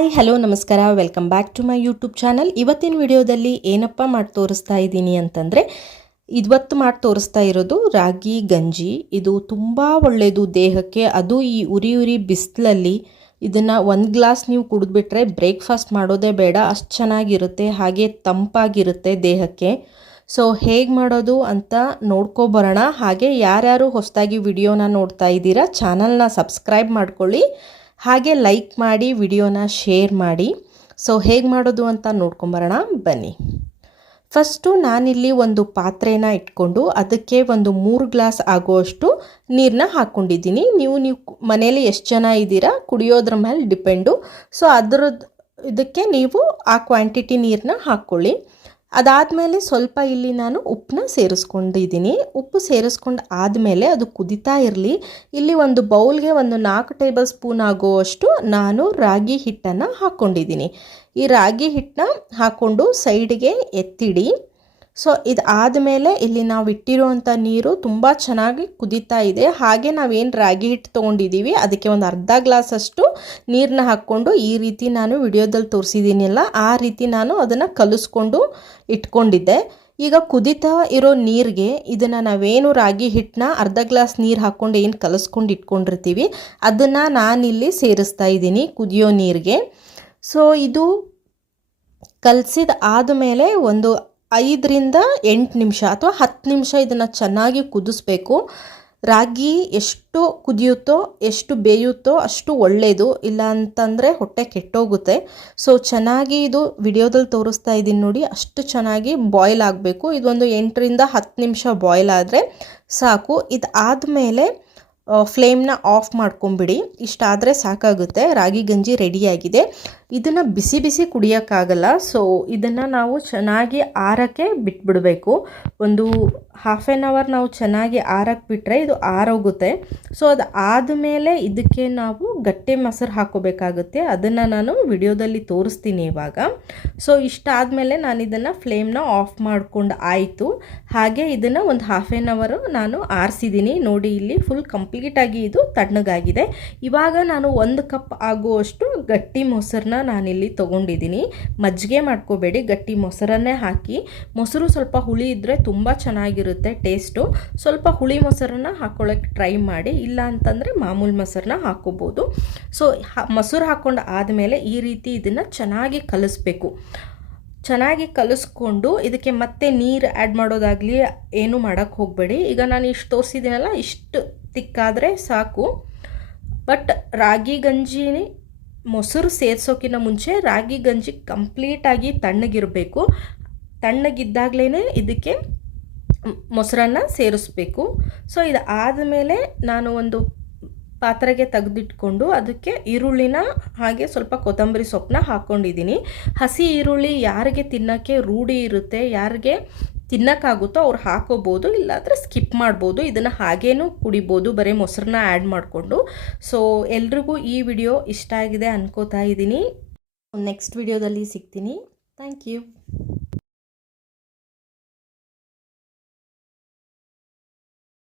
Hi hello ನಮಸ್ಕಾರ. Welcome back to my YouTube channel ಇವತ್ತಿನ ವಿಡಿಯೋದಲ್ಲಿ ಏನಪ್ಪ ಮಾಡಿ ತೋರಿಸ್ತಾ ಇದ್ದೀನಿ ಅಂತಂದರೆ ಇವತ್ತು ಮಾಡಿ ತೋರಿಸ್ತಾ ಇರೋದು ರಾಗಿ, ಗಂಜಿ. ಇದು ತುಂಬ ಒಳ್ಳೆಯದು ದೇಹಕ್ಕೆ. ಅದು ಈ ಉರಿ ಉರಿ ಬಿಸಿಲಲ್ಲಿ ಇದನ್ನು ಒಂದು ಗ್ಲಾಸ್ ನೀವು ಕುಡಿದ್ಬಿಟ್ರೆ ಬ್ರೇಕ್ಫಾಸ್ಟ್ ಮಾಡೋದೇ ಬೇಡ. ಅಷ್ಟು ಚೆನ್ನಾಗಿರುತ್ತೆ. ಹಾಗೆ ತಂಪಾಗಿರುತ್ತೆ ದೇಹಕ್ಕೆ. ಸೊ ಹೇಗೆ ಮಾಡೋದು ಅಂತ ನೋಡ್ಕೊಬರೋಣ ಹಾಗೆ ಯಾರ್ಯಾರು ಹೊಸದಾಗಿ ವಿಡಿಯೋನ ನೋಡ್ತಾ ಇದ್ದೀರಾ ಚಾನಲ್ನ ಸಬ್ಸ್ಕ್ರೈಬ್ ಮಾಡ್ಕೊಳ್ಳಿ. ಹಾಗೆ ಲೈಕ್ ಮಾಡಿ, ವಿಡಿಯೋನ ಶೇರ್ ಮಾಡಿ. ಸೊ ಹೇಗೆ ಮಾಡೋದು ಅಂತ ನೋಡ್ಕೊಂಬರೋಣ, ಬನ್ನಿ. ಫಸ್ಟು ನಾನಿಲ್ಲಿ ಒಂದು ಪಾತ್ರೆನ ಇಟ್ಕೊಂಡು ಅದಕ್ಕೆ ಒಂದು ಮೂರು ಗ್ಲಾಸ್ ಆಗುವಷ್ಟು ನೀರನ್ನ ಹಾಕ್ಕೊಂಡಿದ್ದೀನಿ ನೀವು ನೀವು ಮನೇಲಿ ಎಷ್ಟು ಜನ ಇದ್ದೀರಾ, ಕುಡಿಯೋದ್ರ ಮೇಲೆ ಡಿಪೆಂಡು ಸೊ ಅದ್ರದ್ದು ಇದಕ್ಕೆ ನೀವು ಆ ಕ್ವಾಂಟಿಟಿ ನೀರನ್ನ ಹಾಕ್ಕೊಳ್ಳಿ ಅದಾದಮೇಲೆ ಸ್ವಲ್ಪ ಇಲ್ಲಿ ನಾನು ಉಪ್ಪನ್ನ ಸೇರಿಸ್ಕೊಂಡಿದ್ದೀನಿ. ಉಪ್ಪು ಸೇರಿಸ್ಕೊಂಡು ಆದಮೇಲೆ ಅದು ಕುದಿತಾ ಇರಲಿ. ಇಲ್ಲಿ ಒಂದು ಬೌಲ್ಗೆ ಒಂದು ನಾಲ್ಕು ಟೇಬಲ್ ಸ್ಪೂನ್ ಆಗುವಷ್ಟು ನಾನು ರಾಗಿ ಹಿಟ್ಟನ್ನು ಹಾಕ್ಕೊಂಡಿದ್ದೀನಿ. ಈ ರಾಗಿ ಹಿಟ್ಟನ್ನ ಹಾಕ್ಕೊಂಡು ಸೈಡ್ಗೆ ಎತ್ತಿಡಿ. ಸೊ ಇದು ಆದಮೇಲೆ ಇಲ್ಲಿ ನಾವು ಇಟ್ಟಿರುವಂಥ ನೀರು ತುಂಬ ಚೆನ್ನಾಗಿ ಕುದೀತಾ ಇದೆ. ಹಾಗೆ ನಾವೇನು ರಾಗಿ ಹಿಟ್ಟು ತೊಗೊಂಡಿದ್ದೀವಿ ಅದಕ್ಕೆ ಒಂದು ಅರ್ಧ ಗ್ಲಾಸಷ್ಟು ನೀರನ್ನ ಹಾಕ್ಕೊಂಡು ಈ ರೀತಿ ನಾನು ವಿಡಿಯೋದಲ್ಲಿ ತೋರಿಸಿದ್ದೀನಿಲ್ಲ ಆ ರೀತಿ ನಾನು ಅದನ್ನು ಕಲಿಸ್ಕೊಂಡು ಇಟ್ಕೊಂಡಿದ್ದೆ. ಈಗ ಕುದಿತಾ ಇರೋ ನೀರಿಗೆ ಇದನ್ನು ನಾವೇನು ರಾಗಿ ಹಿಟ್ಟನ್ನ ಅರ್ಧ ಗ್ಲಾಸ್ ನೀರು ಹಾಕ್ಕೊಂಡು ಏನು ಕಲಿಸ್ಕೊಂಡು ಇಟ್ಕೊಂಡಿರ್ತೀವಿ, ಅದನ್ನು ನಾನಿಲ್ಲಿ ಸೇರಿಸ್ತಾ ಇದ್ದೀನಿ ಕುದಿಯೋ ನೀರಿಗೆ. ಸೊ ಇದು ಕಲಸಿದ ಆದಮೇಲೆ ಒಂದು ಐದರಿಂದ ಎಂಟು ನಿಮಿಷ ಅಥವಾ ಹತ್ತು ನಿಮಿಷ ಇದನ್ನು ಚೆನ್ನಾಗಿ ಕುದಿಸ್ಬೇಕು. ರಾಗಿ ಎಷ್ಟು ಕುದಿಯುತ್ತೋ, ಎಷ್ಟು ಬೇಯುತ್ತೋ ಅಷ್ಟು ಒಳ್ಳೆಯದು ಇಲ್ಲ ಅಂತಂದರೆ ಹೊಟ್ಟೆ ಕೆಟ್ಟೋಗುತ್ತೆ. ಸೊ ಚೆನ್ನಾಗಿ ಇದು ವಿಡಿಯೋದಲ್ಲಿ ತೋರಿಸ್ತಾ ಇದ್ದೀನಿ ನೋಡಿ. ಅಷ್ಟು ಚೆನ್ನಾಗಿ ಬಾಯ್ಲ್ ಆಗಬೇಕು. ಇದೊಂದು ಎಂಟರಿಂದ ಹತ್ತು ನಿಮಿಷ ಬಾಯ್ಲ್ ಆದರೆ ಸಾಕು. ಇದು ಆದಮೇಲೆ ಫ್ಲೇಮ್ನ ಆಫ್ ಮಾಡ್ಕೊಂಬಿಡಿ. ಇಷ್ಟಾದರೆ ಸಾಕಾಗುತ್ತೆ. ರಾಗಿ ಗಂಜಿ ರೆಡಿಯಾಗಿದೆ ಇದನ್ನು ಬಿಸಿ ಬಿಸಿ ಕುಡಿಯೋಕ್ಕಾಗಲ್ಲ. ಸೊ ಇದನ್ನು ನಾವು ಚೆನ್ನಾಗಿ ಆರಕ್ಕೆ ಬಿಟ್ಬಿಡಬೇಕು. ಒಂದು ಹಾಫ್ ಆ್ಯನ್ ಅವರ್ ನಾವು ಚೆನ್ನಾಗಿ ಆರಕ್ಕೆ ಬಿಟ್ಟರೆ ಇದು ಆರೋಗುತ್ತೆ. ಸೊ ಅದು ಆದಮೇಲೆ ಇದಕ್ಕೆ ನಾವು ಗಟ್ಟಿ ಮೊಸರು ಹಾಕೋಬೇಕಾಗುತ್ತೆ ಅದನ್ನು ನಾನು ವಿಡಿಯೋದಲ್ಲಿ ತೋರಿಸ್ತೀನಿ ಇವಾಗ. ಸೊ ಇಷ್ಟಾದಮೇಲೆ ನಾನು ಇದನ್ನು ಫ್ಲೇಮ್ನ ಆಫ್ ಮಾಡಿಕೊಂಡು ಆಯಿತು. ಹಾಗೆ ಇದನ್ನು ಒಂದು ಹಾಫ್ ಆ್ಯನ್ ಅವರು ನಾನು ಆರಿಸಿದ್ದೀನಿ ನೋಡಿ, ಇಲ್ಲಿ ಫುಲ್ ಕಂಪ್ಲೀಟಾಗಿ ಇದು ತಣ್ಣಗಾಗಿದೆ. ಇವಾಗ ನಾನು ಒಂದು ಕಪ್ ಆಗುವಷ್ಟು ಗಟ್ಟಿ ಮೊಸರನ್ನ ನಾನಿಲ್ಲಿ ತೊಗೊಂಡಿದ್ದೀನಿ. ಮಜ್ಜಿಗೆ ಮಾಡ್ಕೋಬೇಡಿ, ಗಟ್ಟಿ ಮೊಸರನ್ನೇ ಹಾಕಿ. ಮೊಸರು ಸ್ವಲ್ಪ ಹುಳಿ ಇದ್ದರೆ ತುಂಬ ಚೆನ್ನಾಗಿರುತ್ತೆ ಟೇಸ್ಟು. ಸ್ವಲ್ಪ ಹುಳಿ ಮೊಸರನ್ನ ಹಾಕ್ಕೊಳ್ಳೋಕ್ಕೆ ಟ್ರೈ ಮಾಡಿ. ಇಲ್ಲ ಅಂತಂದರೆ ಮಾಮೂಲಿ ಮೊಸರನ್ನ ಹಾಕ್ಕೋಬೋದು ಸೊ ಮೊಸರು ಹಾಕ್ಕೊಂಡು ಆದಮೇಲೆ ಈ ರೀತಿ ಇದನ್ನು ಚೆನ್ನಾಗಿ ಕಲಿಸ್ಬೇಕು. ಚೆನ್ನಾಗಿ ಕಲಿಸ್ಕೊಂಡು ಇದಕ್ಕೆ ಮತ್ತೆ ನೀರು ಆ್ಯಡ್ ಮಾಡೋದಾಗಲಿ ಏನು ಮಾಡೋಕ್ಕೆ ಹೋಗಬೇಡಿ. ಈಗ ನಾನು ಇಷ್ಟು ತೋರಿಸಿದ್ದೀನಲ್ಲ, ಇಷ್ಟು ತಿಕ್ಕಾದರೆ ಸಾಕು. ಬಟ್ ರಾಗಿ ಗಂಜಿ ಮೊಸರು ಸೇರಿಸೋಕ್ಕಿಂತ ಮುಂಚೆ ರಾಗಿ ಗಂಜಿ ಕಂಪ್ಲೀಟಾಗಿ ತಣ್ಣಗಿರಬೇಕು. ತಣ್ಣಗಿದ್ದಾಗಲೇ ಇದಕ್ಕೆ ಮೊಸರನ್ನು ಸೇರಿಸ್ಬೇಕು. ಸೊ ಇದು ಆದಮೇಲೆ ನಾನು ಒಂದು ಪಾತ್ರೆಗೆ ತೆಗೆದಿಟ್ಕೊಂಡು ಅದಕ್ಕೆ ಈರುಳ್ಳಿನ ಹಾಗೆ ಸ್ವಲ್ಪ ಕೊತ್ತಂಬರಿ ಸೊಪ್ಪನ್ನ ಹಾಕ್ಕೊಂಡಿದ್ದೀನಿ ಹಸಿ ಈರುಳ್ಳಿ ಯಾರಿಗೆ ತಿನ್ನೋಕ್ಕೆ ರೂಢಿ ಇರುತ್ತೆ, ಯಾರಿಗೆ ತಿನ್ನೋಕ್ಕಾಗುತ್ತೋ ಅವ್ರು ಹಾಕೋಬೋದು, ಇಲ್ಲಾಂದರೆ ಸ್ಕಿಪ್ ಮಾಡ್ಬೋದು. ಇದನ್ನು ಹಾಗೇನೂ ಕುಡಿಬೋದು, ಬರೀ ಮೊಸರನ್ನ ಆ್ಯಡ್ ಮಾಡಿಕೊಂಡು. ಸೊ ಎಲ್ರಿಗೂ ಈ ವಿಡಿಯೋ ಇಷ್ಟ ಆಗಿದೆ ಅನ್ಕೋತಾ ಇದ್ದೀನಿ ನೆಕ್ಸ್ಟ್ ವಿಡಿಯೋದಲ್ಲಿ ಸಿಗ್ತೀನಿ. Thank you